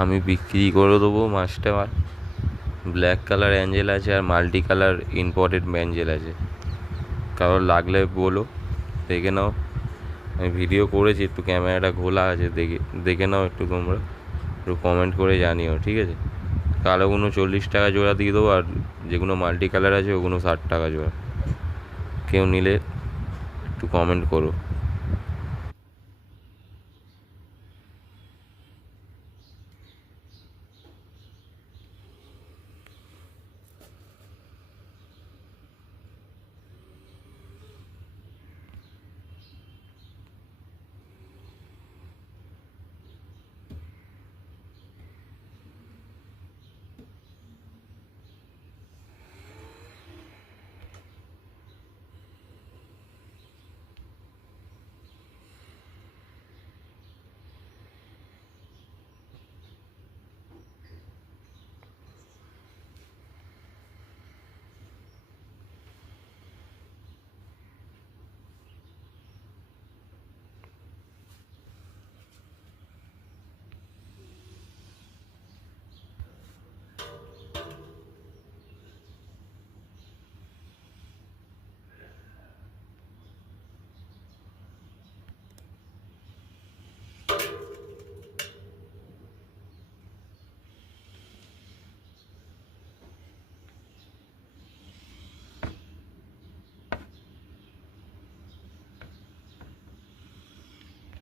আমি বিক্রি করে দেবো মাছটা। ব্ল্যাক কালার অ্যাঞ্জেল আছে আর মাল্টি কালার ইম্পোর্টেড অ্যাঞ্জেল আছে, কারোর লাগলে বলো, দেখে নাও। আমি ভিডিও করেছি, একটু ক্যামেরাটা ঘোলা আছে, দেখে নাও একটু, তোমরা একটু কমেন্ট করে জানিও, ঠিক আছে? কালোগুলো 40 টাকা জোড়া দিয়ে দেবো, আর যেগুলো মাল্টি কালার আছে ওগুলো 60 টাকা জোড়া। কেউ নিলে একটু কমেন্ট করো।